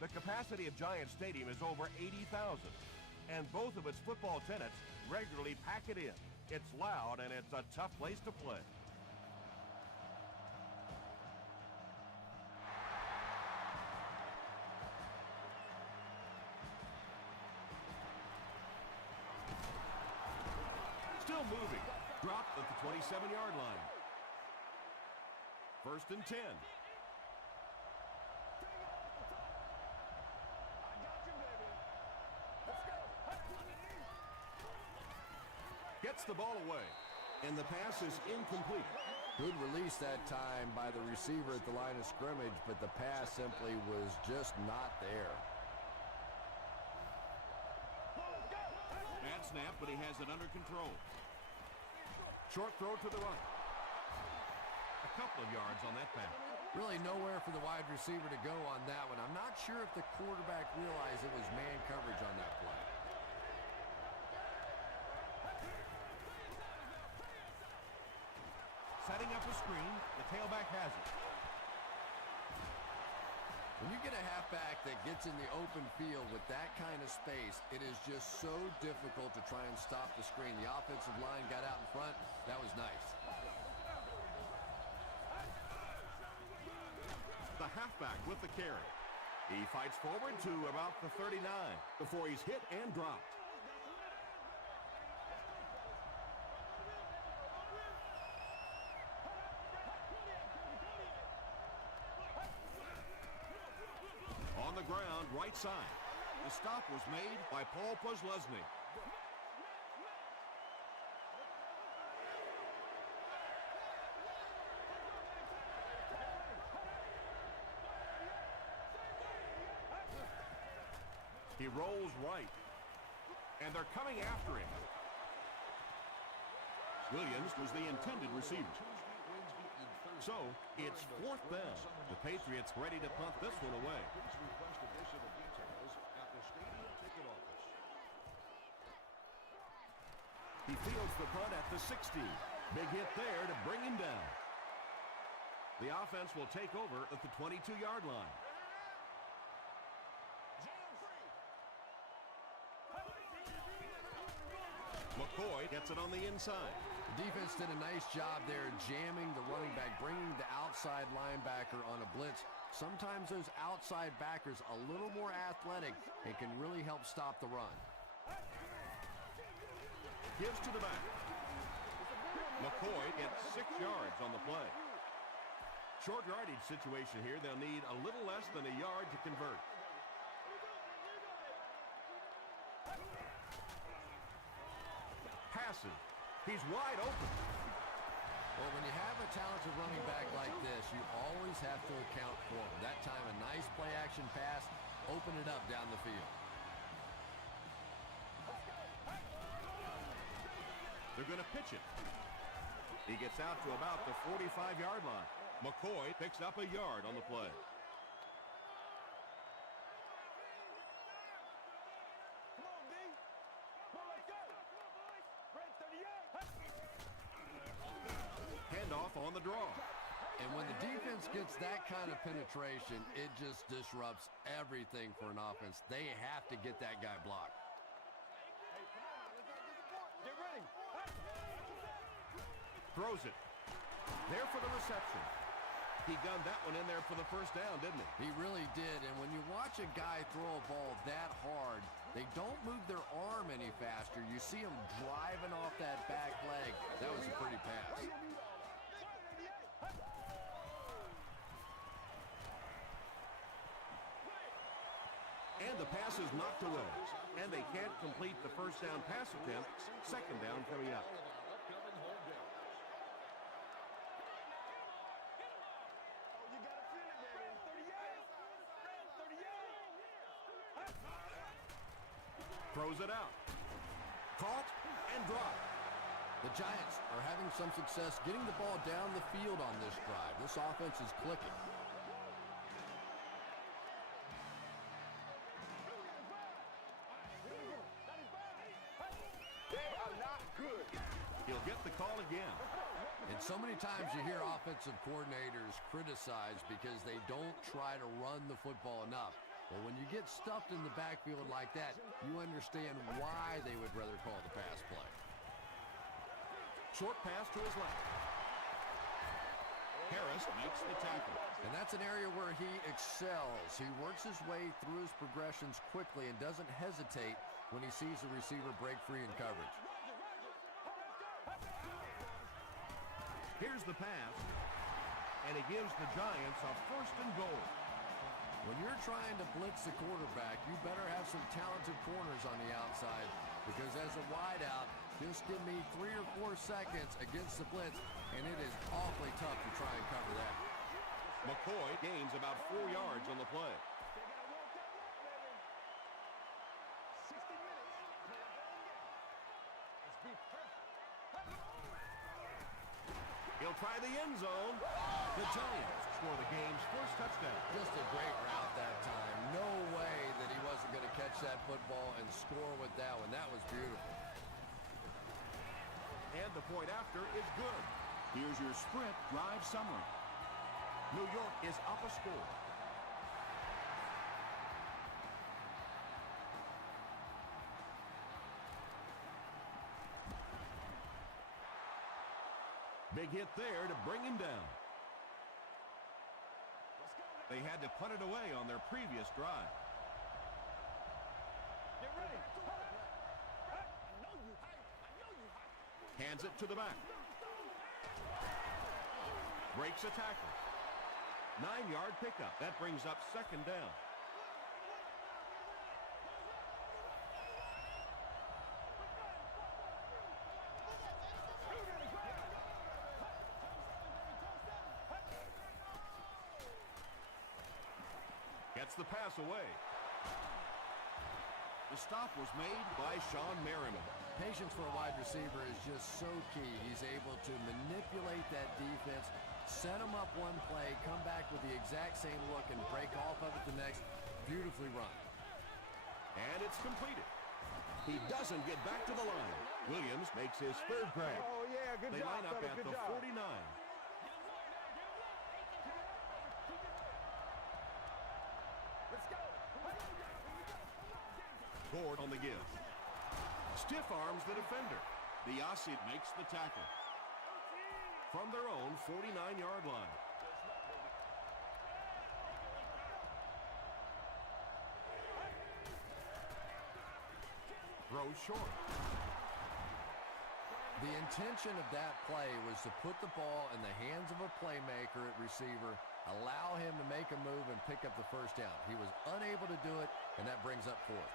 The capacity of Giant Stadium is over 80,000, and both of its football tenants regularly pack it in. It's loud and it's a tough place to play. Still moving. Dropped at the 27-yard line. 1st and 10. Gets the ball away, and the pass is incomplete. Good release that time by the receiver at the line of scrimmage, but the pass simply was just not there. Bad snap, but he has it under control. Short throw to the right. A couple of yards on that pass. Really nowhere for the wide receiver to go on that one. I'm not sure if the quarterback realized it was man coverage on that play. Setting up a screen, the tailback has it. When you get a halfback that gets in the open field with that kind of space, it is just so difficult to try and stop the screen. The offensive line got out in front. That was nice. The halfback with the carry. He fights forward to about the 39 before he's hit and dropped. On the ground, right side. The stop was made by Paul Pozlesny. He rolls right, and they're coming after him. Williams was the intended receiver. So, it's 4th down. The Patriots ready to punt this one away. He fields the punt at the 60. Big hit there to bring him down. The offense will take over at the 22-yard line. McCoy gets it on the inside. The defense did a nice job there jamming the running back, bringing the outside linebacker on a blitz. Sometimes those outside backers a little more athletic and can really help stop the run. Gives to the back. McCoy gets 6 yards on the play. Short yardage situation here. They'll need a little less than a yard to convert. Passes. He's wide open. Well, when you have a talented running back like this, you always have to account for him. That time, a nice play-action pass, open it up down the field. They're going to pitch it. He gets out to about the 45-yard line. McCoy picks up a yard on the play. Handoff on the draw. And when the defense gets that kind of penetration, it just disrupts everything for an offense. They have to get that guy blocked. Throws it. There for the reception. He gunned that one in there for the first down, didn't he? He really did. And when you watch a guy throw a ball that hard, they don't move their arm any faster. You see him driving off that back leg. That was a pretty pass. And the pass is knocked away. And they can't complete the first down pass attempt. 2nd down coming up. Throws it out. Caught and dropped. The Giants are having some success getting the ball down the field on this drive. This offense is clicking. They are not good. He'll get the call again. And so many times you hear offensive coordinators criticized because they don't try to run the football enough. Well, when you get stuffed in the backfield like that, you understand why they would rather call the pass play. Short pass to his left. Harris makes the tackle. And that's an area where he excels. He works his way through his progressions quickly and doesn't hesitate when he sees the receiver break free in coverage. Here's the pass, and he gives the Giants a 1st and goal. When you're trying to blitz the quarterback, you better have some talented corners on the outside, because as a wideout, just give me 3 or 4 seconds against the blitz, and it is awfully tough to try and cover that. McCoy gains about 4 yards on the play. He'll try the end zone. The Giants score the game's first touchdown. Just a great route that time. No way that he wasn't going to catch that football and score with that one. That was beautiful. And the point after is good. Here's your Sprint drive summary. New York is up a score. Big hit there to bring him down. They had to punt it away on their previous drive. Get ready. Hands it to the back. Breaks a tackle. 9-yard pickup. That brings up 2nd down. Gets the pass away. The stop was made by Sean Merriman. Patience for a wide receiver is just so key. He's able to manipulate that defense, set them up one play, come back with the exact same look, and break off of it the next. Beautifully run. And it's completed. He doesn't get back to the line. Williams makes his 3rd grab. Oh, yeah, good They job, line up fellas, at good the job. 49. Let's go. Gord on the give. Stiff arms the defender. Biasi makes the tackle. From their own 49-yard line. Throws short. The intention of that play was to put the ball in the hands of a playmaker at receiver, allow him to make a move and pick up the 1st down. He was unable to do it, and that brings up 4th.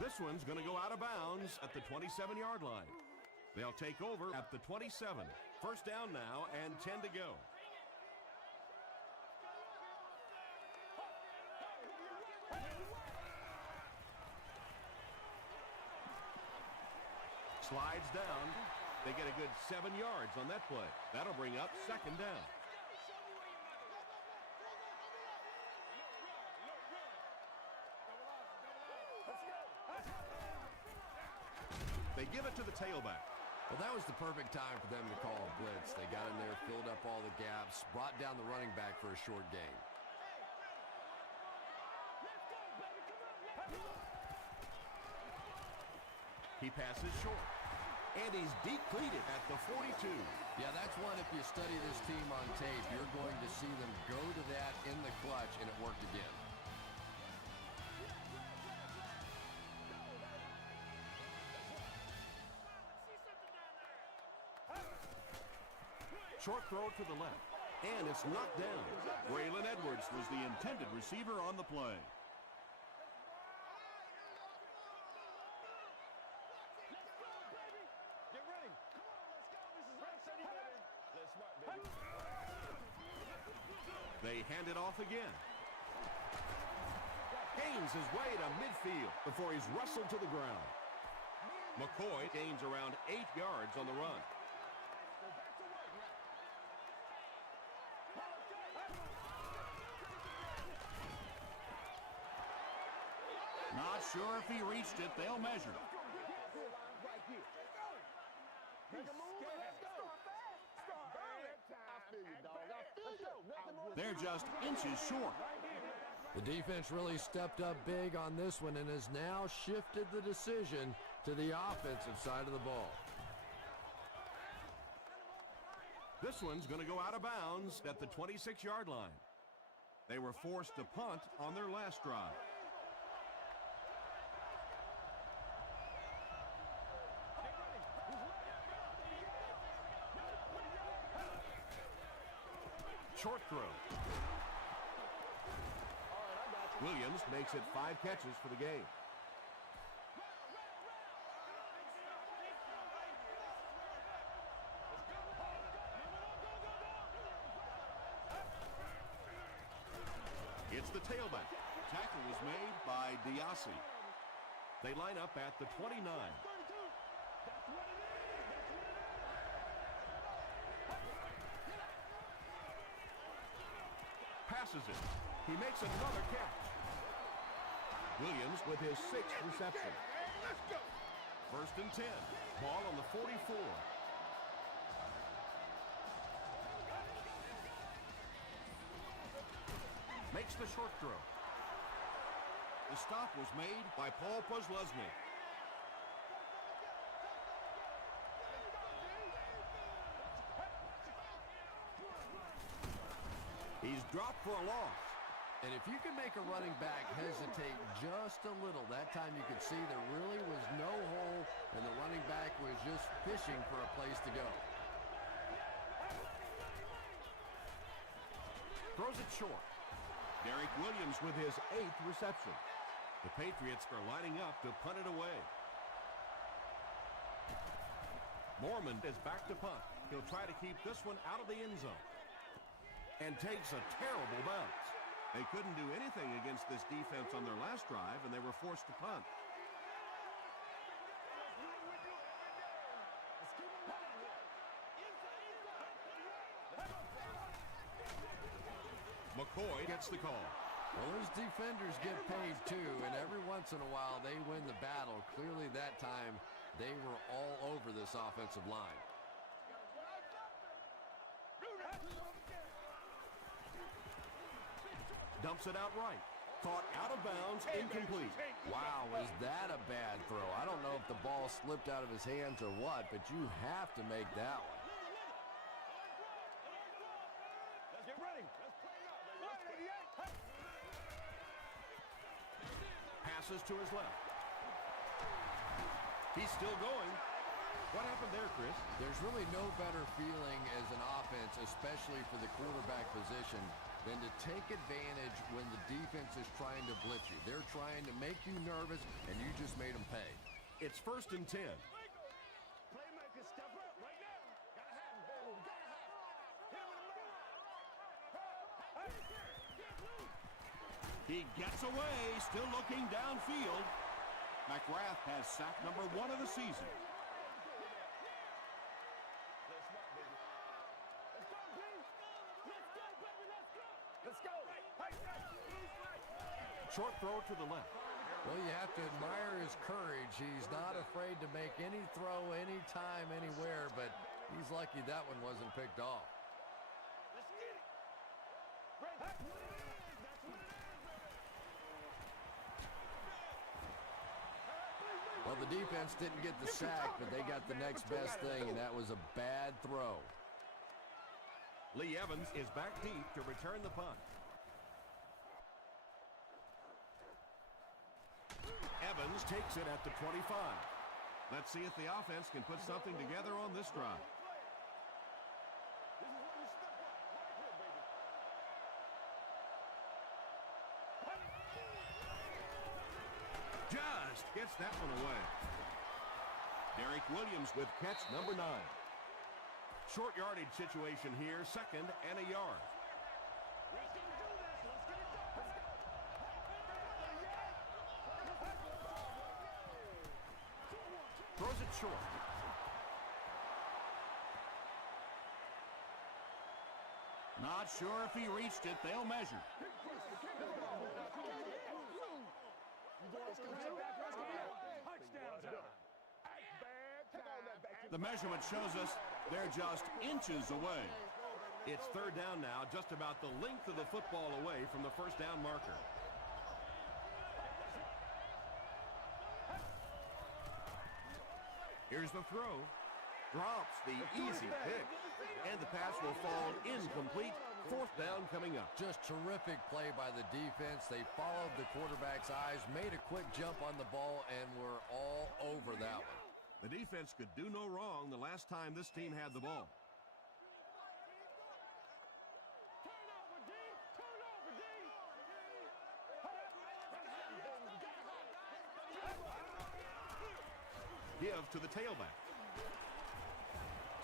This one's going to go out of bounds at the 27-yard line. They'll take over at the 27. 1st down now and 10 to go. Slides down. They get a good 7 yards on that play. That'll bring up 2nd down. They give it to the tailback. Well, that was the perfect time for them to call a blitz. They got in there, filled up all the gaps, brought down the running back for a short gain. He passes short. And he's depleted at the 42. Yeah, that's one, if you study this team on tape, you're going to see them go to that in the clutch, and it worked again. Short throw to the left. And it's knocked down. Braylon Edwards was the intended receiver on the play. Get ready. Come on, let's go. This is Let's smart, baby. They hand it off again. Gains his way to midfield before he's wrestled to the ground. McCoy gains around 8 yards on the run. Not sure if he reached it. They'll measure. Make a move and let's go. They're just inches short. The defense really stepped up big on this one and has now shifted the decision to the offensive side of the ball. This one's going to go out of bounds at the 26-yard line. They were forced to punt on their last drive. Short throw. Williams makes it 5 catches for the game. It's the tailback. Tackle was made by Diassi. They line up at the 29. Passes it. He makes another catch. Williams with his 6th reception. First and 10. Ball on the 44. Makes the short throw. The stop was made by Paul Posluszny. He's dropped for a loss. And if you can make a running back hesitate just a little, that time you could see there really was no hole and the running back was just fishing for a place to go. Throws it short. Derek Williams with his 8th reception. The Patriots are lining up to punt it away. Mormon is back to punt. He'll try to keep this one out of the end zone. And takes a terrible bounce. They couldn't do anything against this defense on their last drive, and they were forced to punt. McCoy gets the call. Well, those defenders get paid too, and every once in a while they win the battle. Clearly that time they were all over this offensive line. Dumps it out right. Caught out of bounds, incomplete. Wow, was that a bad throw? I don't know if the ball slipped out of his hands or what, but you have to make that one. Let's get ready. Let's play it out. Passes to his left. He's still going. What happened there, Chris? There's really no better feeling as an offense, especially for the quarterback position, than to take advantage when the defense is trying to blitz you. They're trying to make you nervous, and you just made them pay. It's first and 10. Playmaker, step up right now. Gotta have him, baby. Gotta have him. He gets away, still looking downfield. McGrath has sack number 1 of the season. Short throw to the left. Well, you have to admire his courage. He's not afraid to make any throw, anytime, anywhere, but he's lucky that one wasn't picked off. Well, the defense didn't get the sack, but they got the next best thing, and that was a bad throw. Lee Evans is back deep to return the punt. Evans takes it at the 25. Let's see if the offense can put something together on this drive. Just gets that one away. Derek Williams with catch number 9. Short yardage situation here, 2nd and a yard. Throws it short. Not sure if he reached it. They'll measure. The measurement shows us they're just inches away. It's third down now, just about the length of the football away from the first down marker. Here's the throw. Drops the easy pick. And the pass will fall incomplete. Fourth down coming up. Just terrific play by the defense. They followed the quarterback's eyes, made a quick jump on the ball, and were all over that one. The defense could do no wrong the last time this team had the ball. Give to the tailback.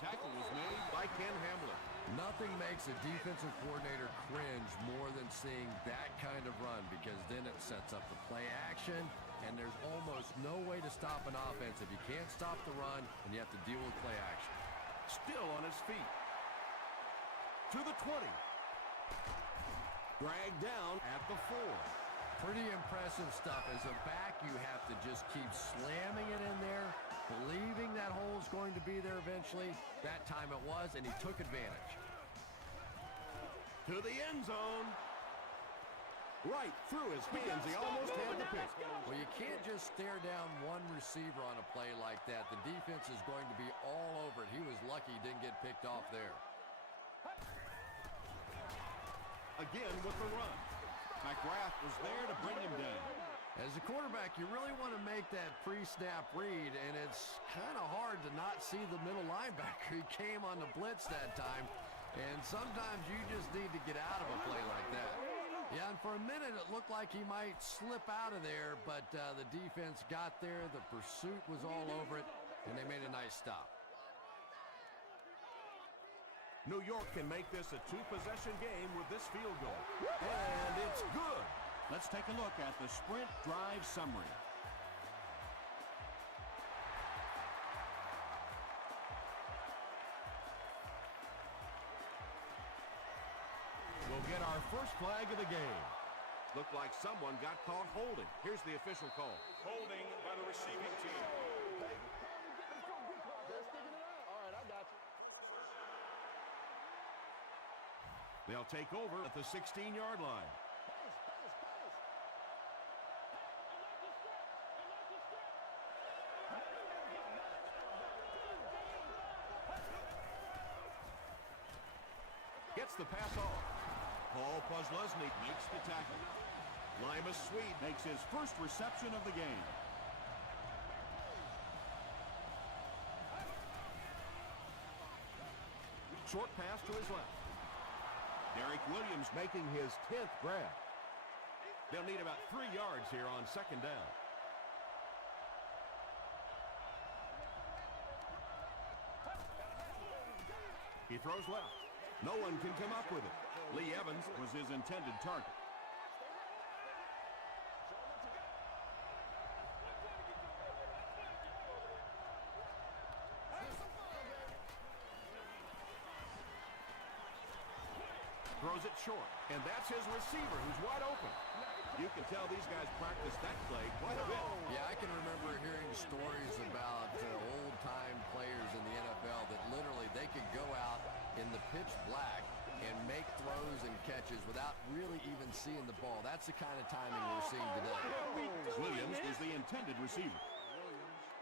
Tackle was made by Ken Hamler. Nothing makes a defensive coordinator cringe more than seeing that kind of run, because then it sets up the play action, and there's almost no way to stop an offense if you can't stop the run and you have to deal with play action. Still on his feet. To the 20. Dragged down at the 4. Pretty impressive stuff. As a back, you have to just keep slamming it in there, believing that hole is going to be there eventually. That time it was, and he took advantage. To the end zone. Right through his hands. He almost had the pick. Well, you can't just stare down one receiver on a play like that. The defense is going to be all over it. He was lucky he didn't get picked off there. Again with the run. McGrath was there to bring him down. As a quarterback, you really want to make that pre-snap read, and it's kind of hard to not see the middle linebacker. He came on the blitz that time, and sometimes you just need to get out of a play like that. Yeah, and for a minute it looked like he might slip out of there, but the defense got there, the pursuit was all over it, and they made a nice stop. New York can make this a two-possession game with this field goal. And it's good. Let's take a look at the sprint drive summary. We'll get our first flag of the game. Looked like someone got caught holding. Here's the official call. Holding by the receiving team. They'll take over at the 16-yard line. Gets the pass off. Paul Posluszny makes the tackle. Limas Sweet makes his first reception of the game. Short pass to his left. Derek Williams making his 10th grab. They'll need about 3 yards here on second down. He throws left. No one can come up with it. Lee Evans was his intended target. Throws it short, and that's his receiver who's wide open. You can tell these guys practice that play quite a bit. Yeah, I can remember hearing stories about old-time players in the NFL that literally they could go out in the pitch black and make throws and catches without really even seeing the ball. That's the kind of timing we're seeing today. Williams is the intended receiver.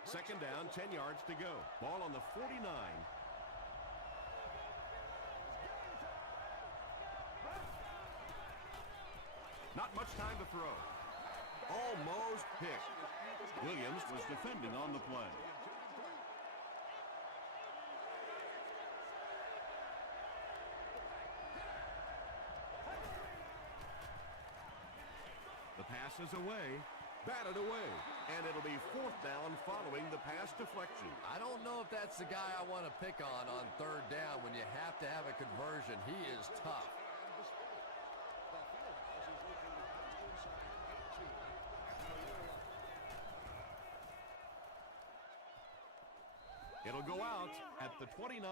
Second down, 10 yards to go. Ball on the 49. Not much time to throw. Almost picked. Williams was defending on the play. The pass is away, batted away, and it'll be fourth down following the pass deflection. I don't know if that's the guy I want to pick on third down when you have to have a conversion. He is tough. It'll go out at the 29.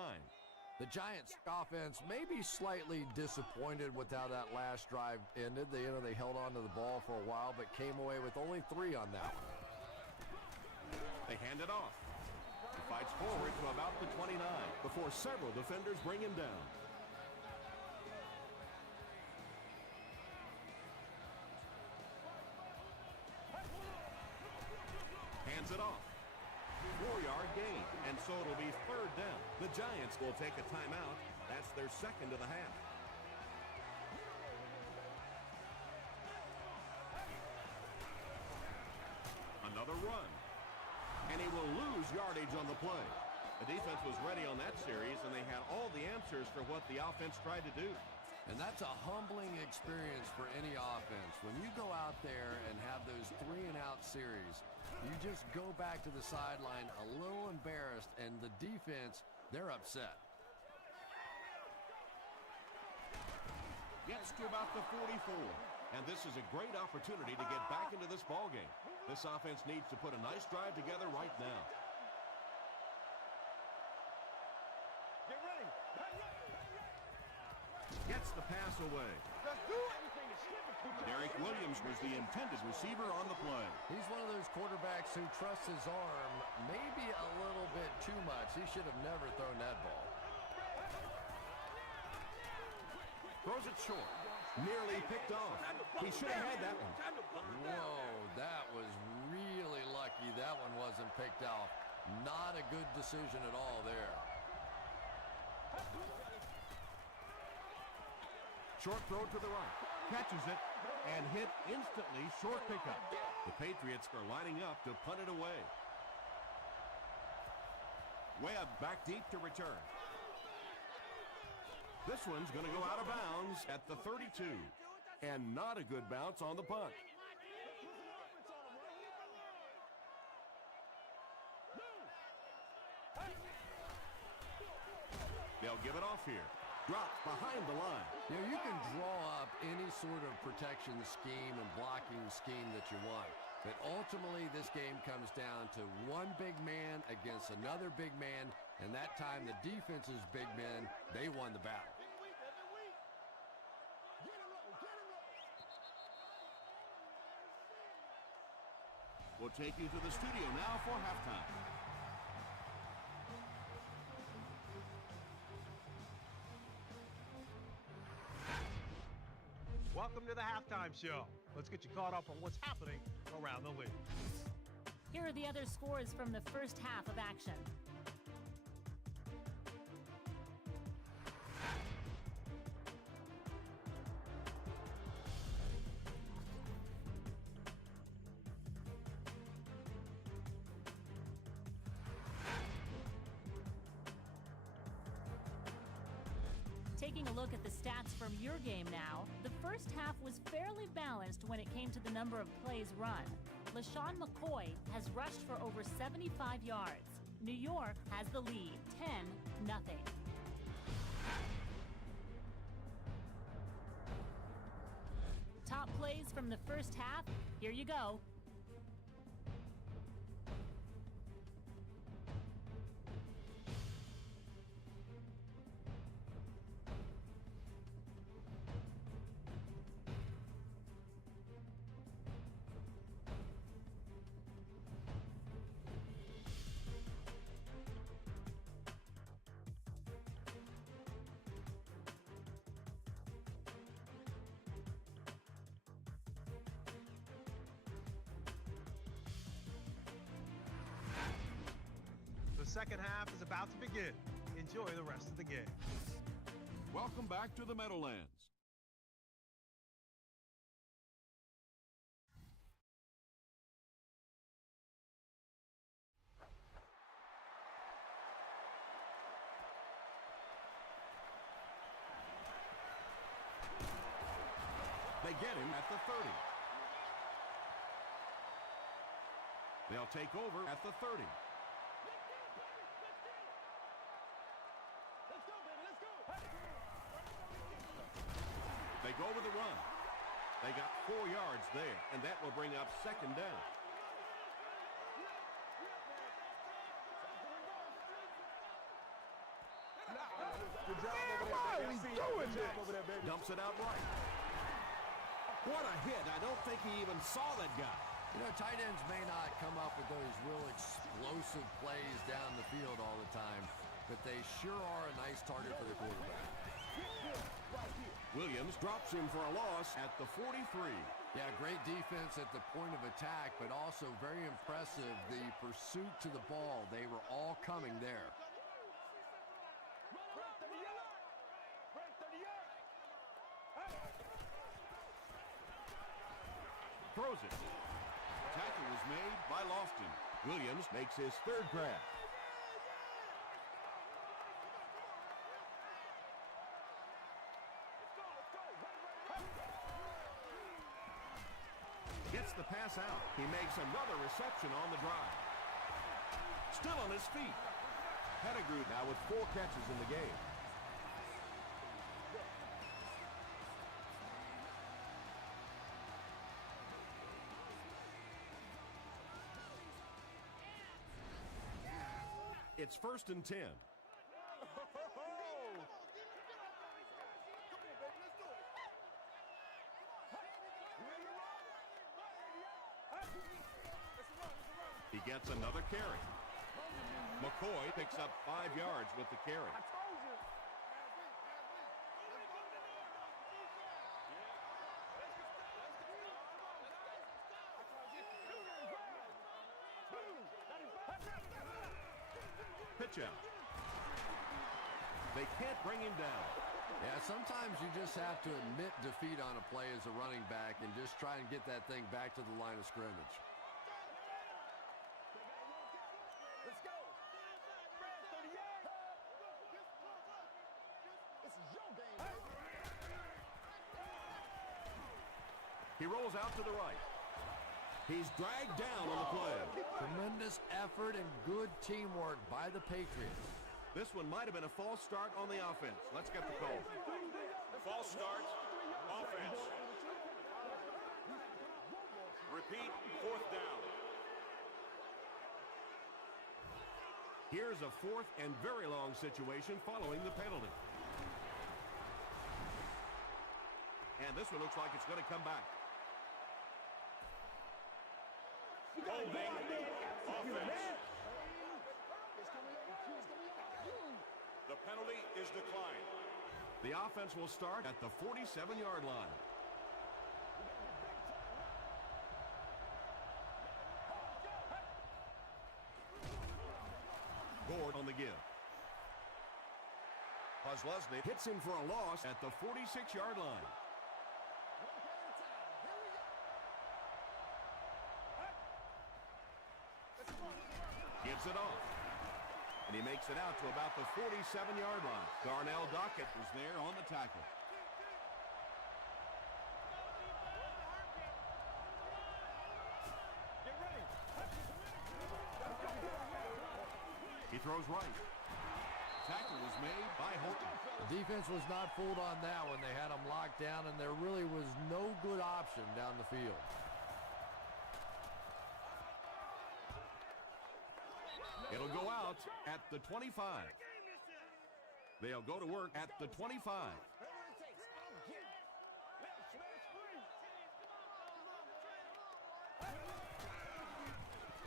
The Giants offense may be slightly disappointed with how that last drive ended. They held on to the ball for a while, but came away with only 3 on that one. They hand it off. He fights forward to about the 29 before several defenders bring him down. Giants will take a timeout. That's their second of the half. Another run. And he will lose yardage on the play. The defense was ready on that series, and they had all the answers for what the offense tried to do. And that's a humbling experience for any offense. When you go out there and have those 3-and-out series, you just go back to the sideline a little embarrassed, and the defense, they're upset. Gets to about the 44. And this is a great opportunity to get back into this ballgame. This offense needs to put a nice drive together right now. Get ready. Gets the pass away. Let's do it. Derek Williams was the intended receiver on the play. He's one of those quarterbacks who trusts his arm maybe a little bit too much. He should have never thrown that ball. Throws it short. Nearly picked off. He should have had that one. Whoa, that was really lucky that one wasn't picked off. Not a good decision at all there. Short throw to the right. Catches it and hit instantly. Short pickup. The Patriots are lining up to punt it away. Webb back deep to return. This one's going to go out of bounds at the 32. And not a good bounce on the punt. They'll give it off here. Drops behind the line. You know, you can draw up any sort of protection scheme and blocking scheme that you want. But ultimately, this game comes down to one big man against another big man. And that time, the defense's big men, they won the battle. We'll take you to the studio now for halftime. Welcome to the halftime show. Let's get you caught up on what's happening around the league. Here are the other scores from the first half of action. Taking a look at the stats from your game now, the first half was fairly balanced when it came to the number of plays run. LaShawn McCoy has rushed for over 75 yards. New York has the lead, 10-0. Top plays from the first half, here you go. The second half is about to begin. Enjoy the rest of the game. Welcome back to the Meadowlands. They get him at the 30. They'll take over at the 30. They go with the run. They got 4 yards there, and that will bring up second down. Dumps it out right. What a hit. I don't think he even saw that guy. You know, tight ends may not come up with those real explosive plays down the field all the time, but they sure are a nice target for the quarterback. Williams drops him for a loss at the 43. Yeah, great defense at the point of attack, but also very impressive the pursuit to the ball. They were all coming there. Throws it. Tackle was made by Lofton. Williams makes his third grab. Gets the pass out. He makes another reception on the drive. Still on his feet. Pettigrew now with 4 catches in the game. It's 1st and 10. He gets another carry. McCoy picks up 5 yards with the carry. Pitch out. They can't bring him down. Yeah, sometimes you just have to admit defeat on a play as a running back and just try and get that thing back to the line of scrimmage. Let's go. Fred, 38. This is your game, baby. He rolls out to the right. He's dragged down on the play. Tremendous effort and good teamwork by the Patriots. This one might have been a false start on the offense. Let's get the call. False start, offense. Repeat, 4th down. Here's a 4th and very long situation following the penalty. And this one looks like it's going to come back. Holding, offense. The penalty is declined. The offense will start at the 47-yard line. Gord on the give. Kozlowski hits him for a loss at the 46-yard line. Gives it off. And he makes it out to about the 47-yard line. Darnell Dockett was there on the tackle. He throws right. Tackle was made by Holton. The defense was not fooled on that one. They had him locked down, and there really was no good option down the field. It'll go out at the 25. They'll go to work at the 25.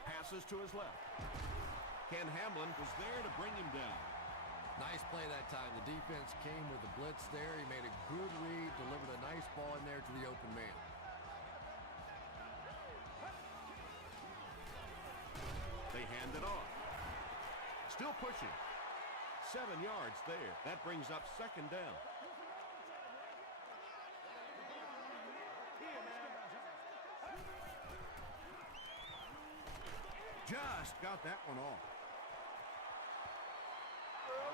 Passes to his left. Ken Hamlin was there to bring him down. Nice play that time. The defense came with the blitz there. He made a good read, delivered a nice ball in there to the open man. They hand it off. Still pushing. 7 yards there. That brings up 2nd down. Just got that one off.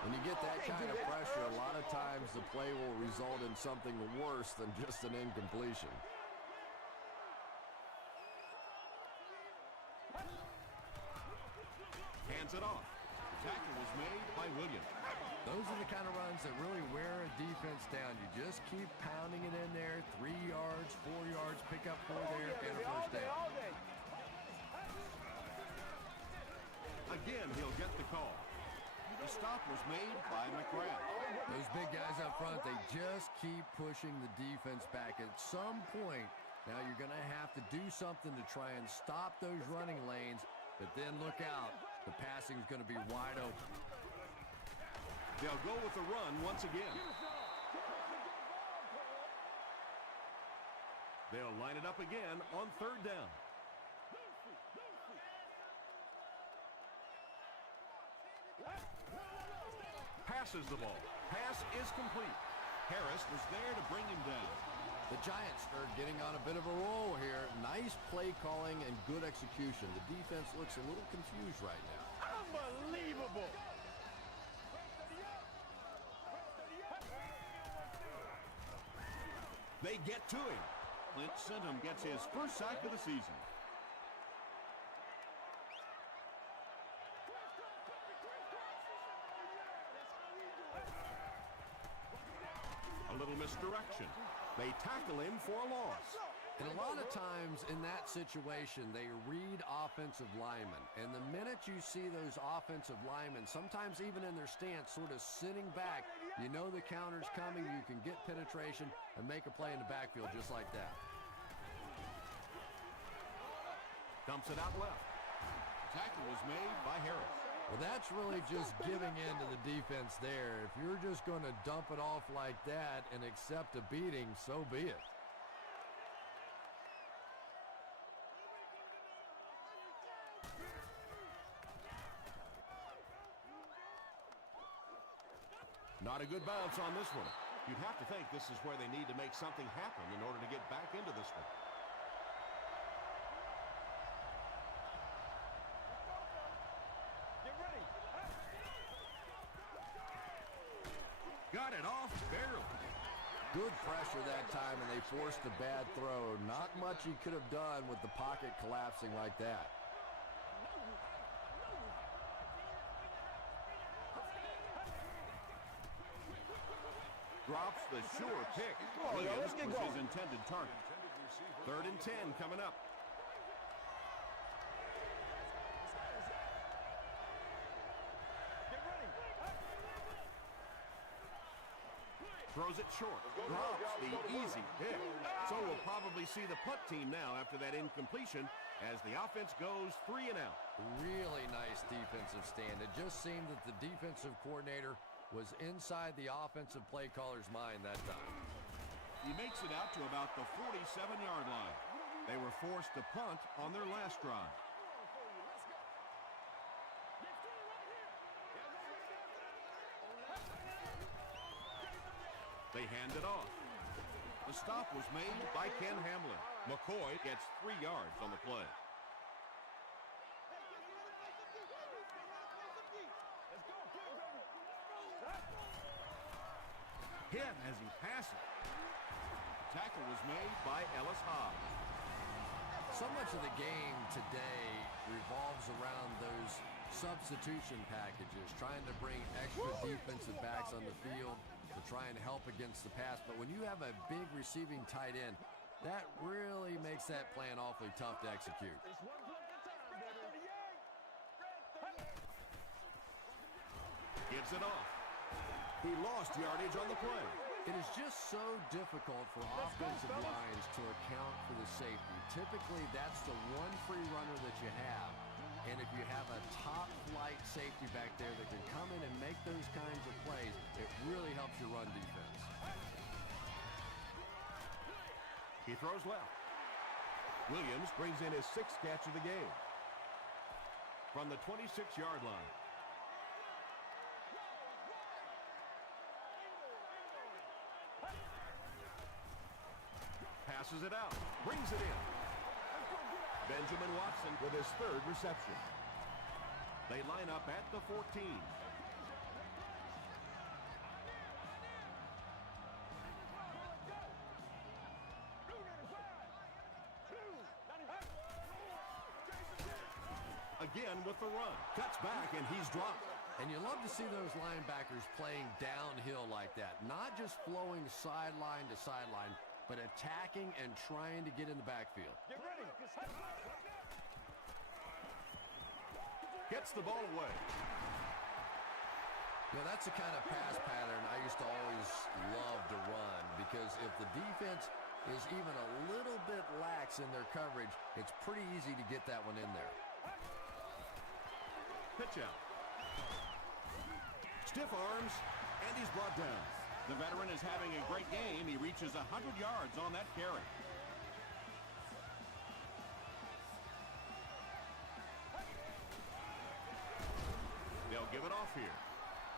When you get that kind of pressure, a lot of times the play will result in something worse than just an incompletion. Hands it off. Tackle was made by Williams. Those are the kind of runs that really wear a defense down. You just keep pounding it in there. 3 yards, 4 yards, pick up 4 there, and a first down. Again, he'll get the call. The stop was made by McGrath. Those big guys up front, they just keep pushing the defense back. At some point, now you're going to have to do something to try and stop those running lanes, but then look out. The passing is going to be wide open. They'll go with the run once again. They'll line it up again on 3rd down. Passes the ball. Pass is complete. Harris was there to bring him down. The Giants are getting on a bit of a roll here. Nice play calling and good execution. The defense looks a little confused right now. Unbelievable. They get to him. Clint Sintum gets his first sack of the season. A little misdirection. They tackle him for a loss. And a lot of times in that situation, they read offensive linemen. And the minute you see those offensive linemen, sometimes even in their stance, sort of sitting back, you know the counter's coming, you can get penetration and make a play in the backfield just like that. Dumps it out left. Tackle was made by Harris. Well, that's really just giving in to the defense there. If you're just going to dump it off like that and accept a beating, so be it. Not a good bounce on this one. You'd have to think this is where they need to make something happen in order to get back into this one. Get ready. Got it off barely. Good pressure that time, and they forced a bad throw. Not much he could have done with the pocket collapsing like that. Drops the sure pick. on, yo, let's get was his going. intended target. 3rd and 10 coming up. Get ready. Throws it short. Drops the easy pick. So we'll probably see the punt team now after that incompletion as the offense goes 3 and out. Really nice defensive stand. It just seemed that the defensive coordinator was inside the offensive play caller's mind that time. He makes it out to about the 47-yard line. They were forced to punt on their last drive. They hand it off. The stop was made by Ken Hamlin. McCoy gets 3 yards on the play. Hit as he passes. Tackle was made by Ellis Hobbs. So much of the game today revolves around those substitution packages, trying to bring extra defensive backs on the field to try and help against the pass. But when you have a big receiving tight end, that really makes that plan awfully tough to execute. Gives it off. He lost yardage on the play. It is just so difficult for offensive lines to account for the safety. Typically, that's the one free runner that you have. And if you have a top-flight safety back there that can come in and make those kinds of plays, it really helps your run defense. He throws left. Williams brings in his 6th catch of the game. From the 26-yard line. Passes it out. Brings it in. Benjamin Watson with his 3rd reception. They line up at the 14. Again with the run. Cuts back and he's dropped. And you love to see those linebackers playing downhill like that. Not just flowing sideline to sideline, but attacking and trying to get in the backfield. Get ready. Gets the ball away. Yeah, that's the kind of pass pattern I used to always love to run, because if the defense is even a little bit lax in their coverage, it's pretty easy to get that one in there. Pitch out. Stiff arms, and he's brought down. The veteran is having a great game. He reaches 100 yards on that carry. They'll give it off here.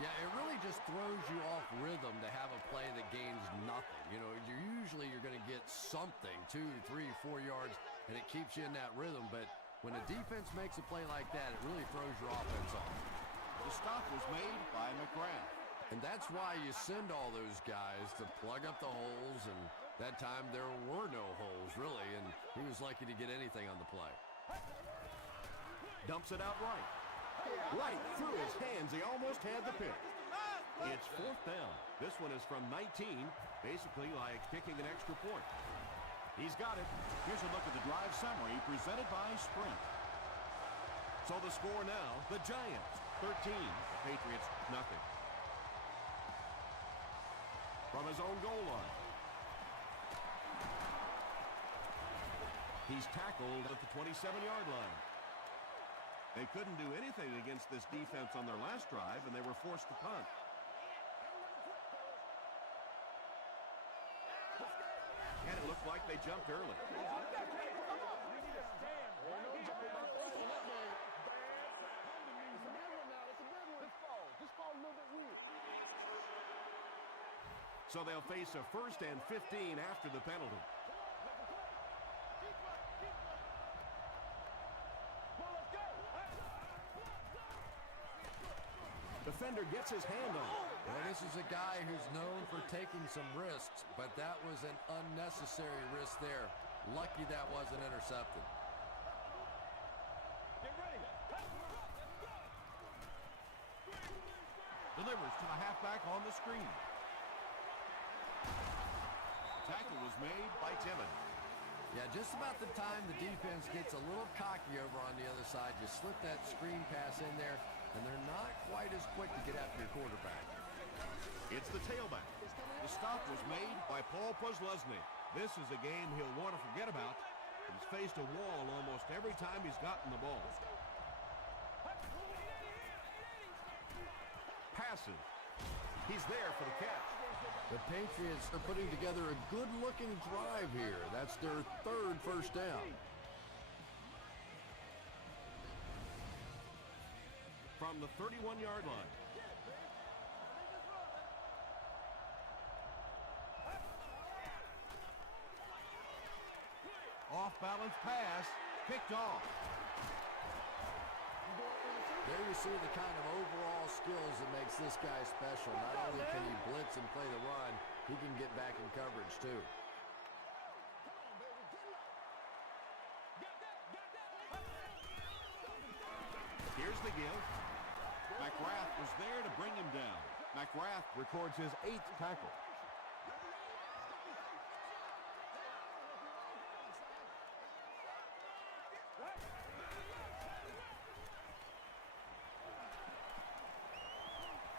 Yeah, it really just throws you off rhythm to have a play that gains nothing. You know, you're going to get something, 2, 3, 4 yards, and it keeps you in that rhythm. But when a defense makes a play like that, it really throws your offense off. The stop was made by McGrath. And that's why you send all those guys to plug up the holes, and that time there were no holes, really, and he was lucky to get anything on the play. Dumps it out right. Right through his hands. He almost had the pick. It's 4th down. This one is from 19, basically like kicking an extra point. He's got it. Here's a look at the drive summary presented by Sprint. So the score now, the Giants 13, Patriots nothing. From his own goal line. He's tackled at the 27-yard line. They couldn't do anything against this defense on their last drive, and they were forced to punt. And it looked like they jumped early. So they'll face a 1st and 15 after the penalty. Defender gets his hand on it. Well, this is a guy who's known for taking some risks, but that was an unnecessary risk there. Lucky that wasn't intercepted. Delivers to the halfback on the screen. Tackle was made by Timmons. Yeah, just about the time the defense gets a little cocky over on the other side, you slip that screen pass in there, and they're not quite as quick to get after your quarterback. It's the tailback. The stop was made by Paul Posluszny. This is a game he'll want to forget about. He's faced a wall almost every time he's gotten the ball. Passes. He's there for the catch. The Patriots are putting together a good-looking drive here. That's their 3rd first down. From the 31-yard line. Off-balance pass, picked off. There you see the kind of overall skills that makes this guy special. Not only can he blitz and play the run, he can get back in coverage too. Here's the give. McGrath was there to bring him down. McGrath records his 8th tackle.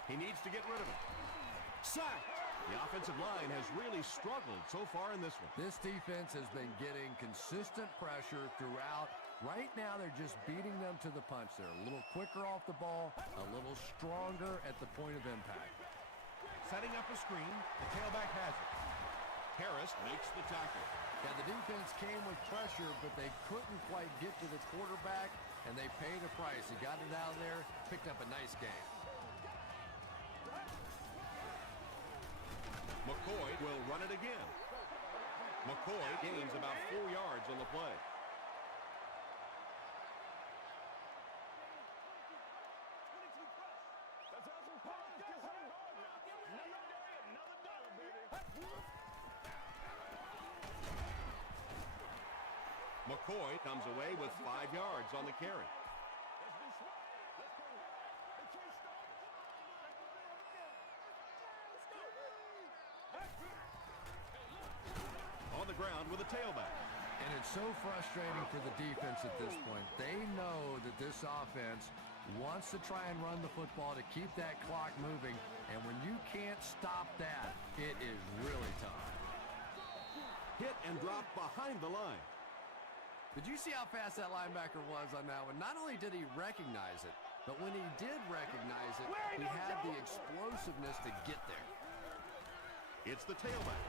He needs to get rid of it. Sacked! The offensive line has really struggled so far in this one. This defense has been getting consistent pressure throughout. Right now, they're just beating them to the punch. They're a little quicker off the ball, a little stronger at the point of impact. Setting up a screen, the tailback has it. Harris makes the tackle. Yeah, the defense came with pressure, but they couldn't quite get to the quarterback, and they paid a price. He got it out of there, picked up a nice game. McCoy will run it again. McCoy gains about 4 yards on the play. McCoy comes away with 5 yards on the carry. On the ground with a tailback. And it's so frustrating for the defense at this point. They know that this offense wants to try and run the football to keep that clock moving, and when you can't stop that, it is really tough. Hit and drop behind the line. Did you see how fast that linebacker was on that one? Not only did he recognize it, but when he did recognize it, he had the explosiveness to get there. It's the tailback.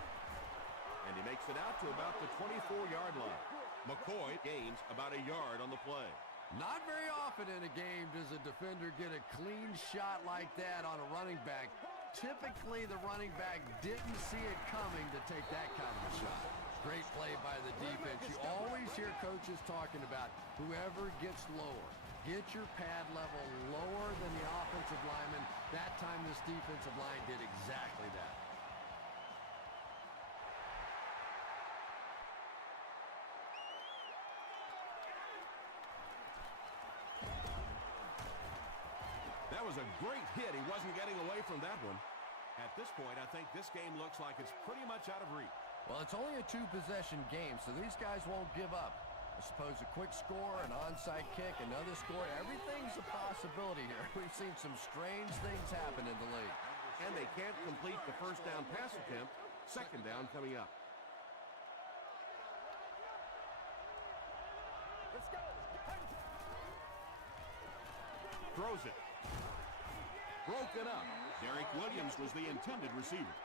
And he makes it out to about the 24-yard line. McCoy gains about a yard on the play. Not very often in a game does a defender get a clean shot like that on a running back. Typically, the running back didn't see it coming to take that kind of a shot. Great play by the defense. You always hear coaches talking about whoever gets lower. Get your pad level lower than the offensive lineman. That time this defensive line did exactly that. That was a great hit. He wasn't getting away from that one. At this point, I think this game looks like it's pretty much out of reach. Well, it's only a two-possession game, so these guys won't give up. I suppose a quick score, an onside kick, another score, everything's a possibility here. We've seen some strange things happen in the league. And they can't complete the first down pass attempt. Second down coming up. Let's go. Throws it. Broken up. Derek Williams was the intended receiver.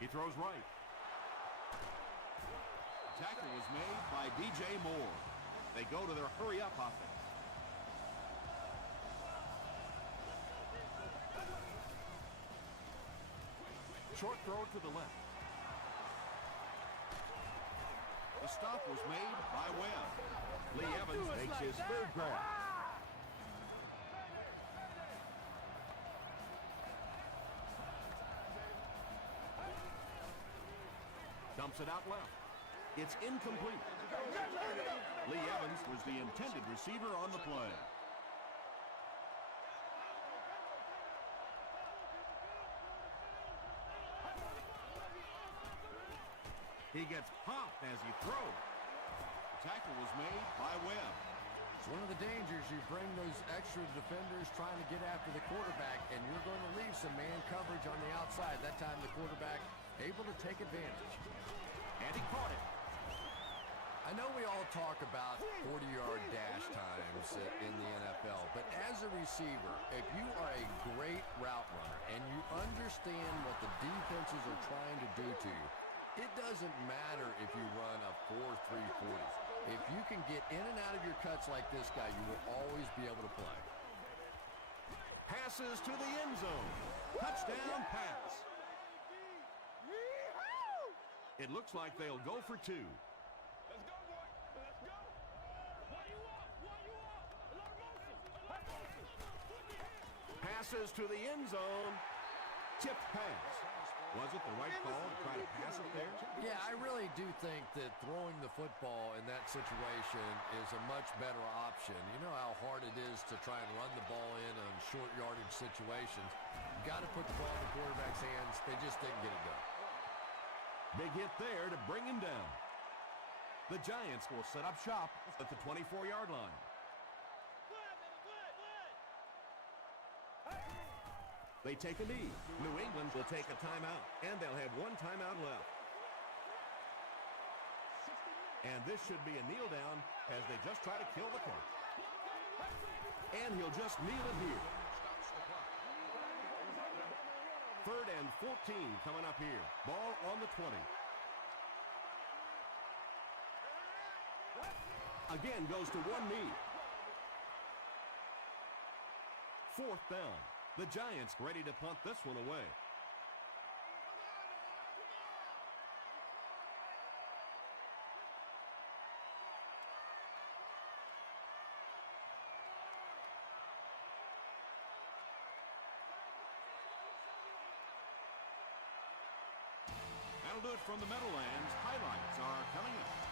He throws right. Tackle was made by DJ Moore. They go to their hurry-up offense. Short throw to the left. The stop was made by Webb. Lee Evans makes his third grab. Dumps it out left. It's incomplete. Lee Evans was the intended receiver on the play. He gets popped as he throws. The tackle was made by Webb. It's one of the dangers. You bring those extra defenders trying to get after the quarterback, and you're going to leave some man coverage on the outside. That time the quarterback able to take advantage. And he caught it. I know we all talk about 40-yard dash times in the NFL, but as a receiver, if you are a great route runner and you understand what the defenses are trying to do to you, it doesn't matter if you run a 4.340. If you can get in and out of your cuts like this guy, you will always be able to play. Passes to the end zone. Touchdown pass. It looks like they'll go for two. Let's go, boy. Let's go. What you want? What you want? A lot of motion. Passes to the end zone. Tipped pass. Was it the right call to try to pass it there? Yeah, I really do think that throwing the football in that situation is a much better option. You know how hard it is to try and run the ball in on short yardage situations. You got to put the ball in the quarterback's hands. They just didn't get it done. Big hit there to bring him down. The Giants will set up shop at the 24-yard line. They take a knee. New England will take a timeout, and they'll have one timeout left. And this should be a kneel down as they just try to kill the clock. And he'll just kneel it here. 3rd and 14 coming up here. Ball on the 20. Again goes to one knee. 4th down. The Giants ready to punt this one away. That'll do it from the Meadowlands. Highlights are coming up.